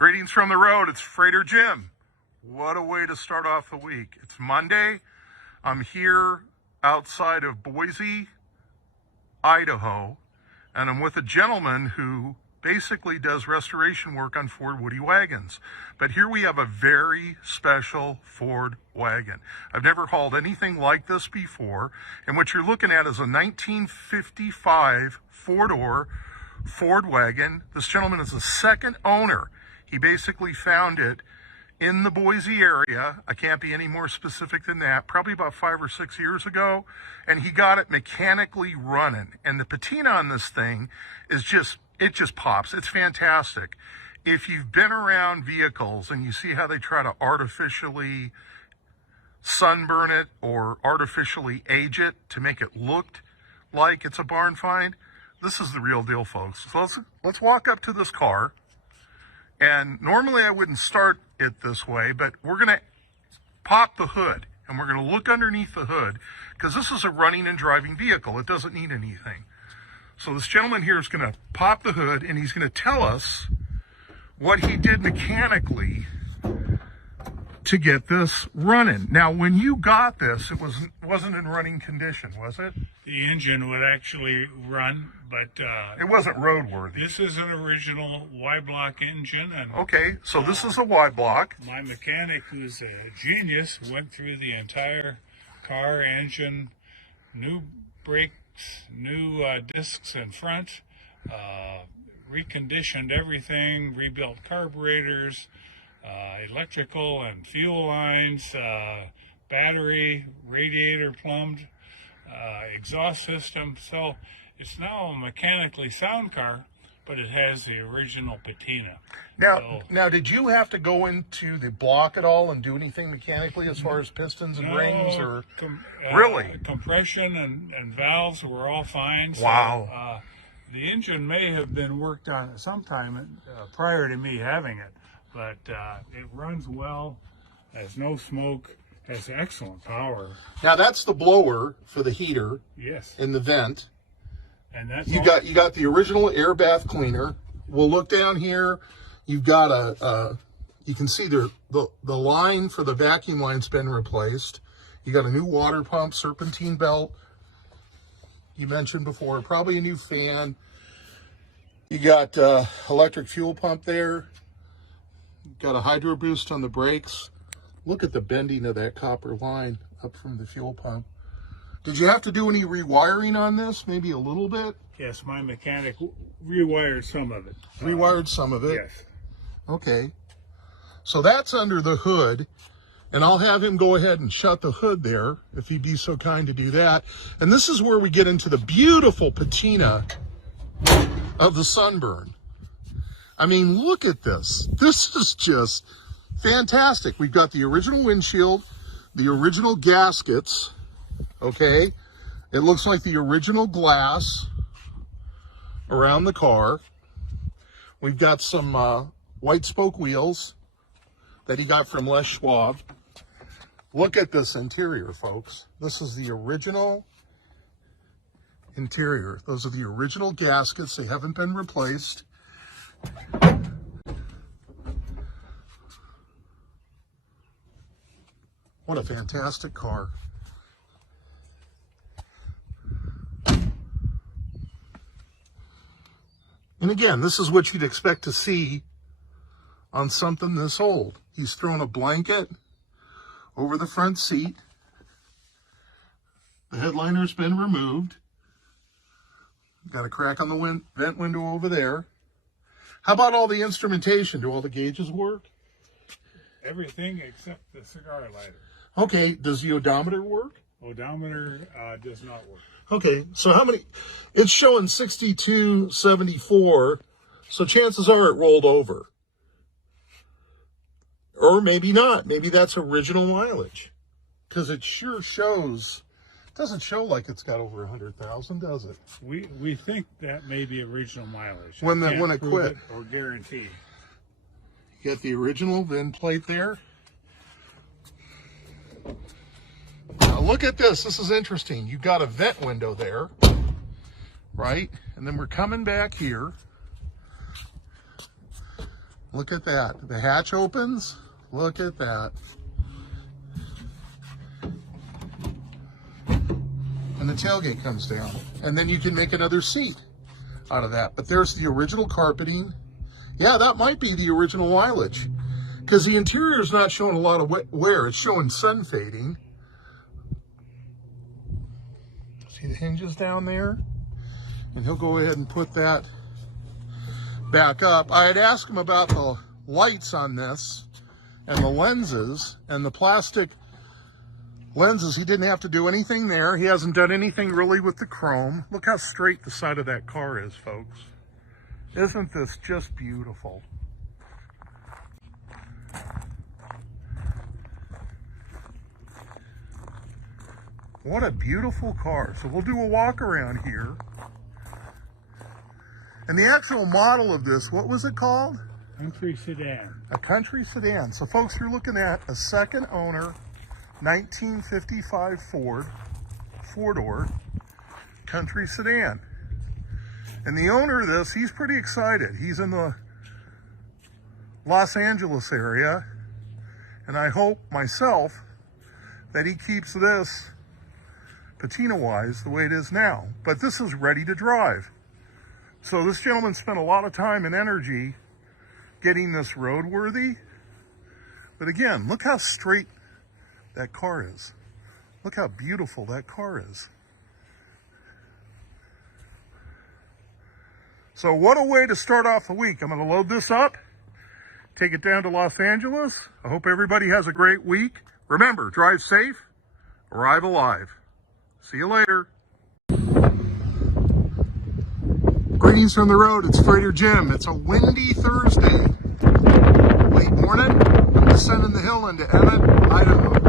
Greetings from the road. It's Freighter Jim. What a way to start off the week. It's Monday. I'm here outside of Boise, Idaho, and I'm with a gentleman who basically does restoration work on Ford Woody wagons. But here we have a very special Ford wagon. I've never hauled anything like this before, and what you're looking at is a 1955 four-door Ford wagon. This gentleman is the second owner. He basically found it in the Boise area. I can't be any more specific than that. Probably about 5 or 6 years ago. And he got it mechanically running. And the patina on this thing is it just pops. It's fantastic. If you've been around vehicles and you see how they try to artificially sunburn it or artificially age it to make it look like it's a barn find, this is the real deal, folks. So let's walk up to this car. And normally I wouldn't start it this way, but we're going to pop the hood and we're going to look underneath the hood because this is a running and driving vehicle. It doesn't need anything. So this gentleman here is going to pop the hood and he's going to tell us what he did mechanically to get this running. Now, when you got this, it wasn't in running condition, was it? The engine would actually run, but it wasn't roadworthy. This is an original Y-block engine. And okay, so this is a Y-block. My mechanic, who's a genius, went through the entire car engine, new brakes, new discs in front, reconditioned everything, rebuilt carburetors, electrical and fuel lines, battery, radiator plumbed, exhaust system. So it's now a mechanically sound car, but it has the original patina. Now, did you have to go into the block at all and do anything mechanically as far as pistons and rings, or really? Compression and valves were all fine. Wow. So, the engine may have been worked on at some time prior to me having it, but it runs well, has no smoke, has excellent power. Now that's the blower for the heater. Yes. In the vent. And that's you got the original air bath cleaner. We'll look down here. You've got you can see the line for the vacuum line's been replaced. You got a new water pump, serpentine belt. You mentioned before, probably a new fan. You got electric fuel pump there. Got a hydro boost on the brakes. Look at the bending of that copper line up from the fuel pump. Did you have to do any rewiring on this? Maybe a little bit? Yes, my mechanic rewired some of it. Rewired some of it? Yes. Okay. So that's under the hood. And I'll have him go ahead and shut the hood there, if he'd be so kind to do that. And this is where we get into the beautiful patina of the sunburn. I mean, look at this. This is just fantastic. We've got the original windshield, the original gaskets, okay? It looks like the original glass around the car. We've got some white spoke wheels that he got from Les Schwab. Look at this interior, folks. This is the original interior. Those are the original gaskets. They haven't been replaced. What a fantastic car. And again, this is what you'd expect to see on something this old. He's thrown a blanket over the front seat. The headliner's been removed. Got a crack on the vent window over there. How about all the instrumentation? Do all the gauges work? Everything except the cigar lighter. Okay, does the odometer work? Odometer does not work. Okay, so how many? It's showing 6274, so chances are it rolled over. Or maybe not. Maybe that's original mileage. Because it sure shows, doesn't show like it's got over 100,000, does it? We think that may be original mileage. When it quit. Or guarantee. You got the original VIN plate there. Now look at this. This is interesting. You've got a vent window there, right? And then we're coming back here. Look at that. The hatch opens. Look at that. And the tailgate comes down. And then you can make another seat out of that. But there's the original carpeting. Yeah, that might be the original mileage. Because the interior is not showing a lot of wear. It's showing sun fading. See the hinges down there? And he'll go ahead and put that back up. I had asked him about the lights on this and the lenses and the plastic lenses. He didn't have to do anything there. He hasn't done anything really with the chrome. Look how straight the side of that car is, folks. Isn't this just beautiful? What a beautiful car. So we'll do a walk around here. And the actual model of this, what was it called? Country sedan. A country sedan. So folks, you're looking at a second owner, 1955 Ford, four-door country sedan. And the owner of this, he's pretty excited. He's in the Los Angeles area. And I hope myself that he keeps this patina-wise the way it is now. But this is ready to drive. So this gentleman spent a lot of time and energy getting this roadworthy. But again, look how straight that car is. Look how beautiful that car is. So what a way to start off the week. I'm going to load this up, take it down to Los Angeles. I hope everybody has a great week. Remember, drive safe, arrive alive. See you later. Greetings from the road. It's Freighter Jim. It's a windy Thursday. Late morning. I'm descending the hill into Emmett, Idaho.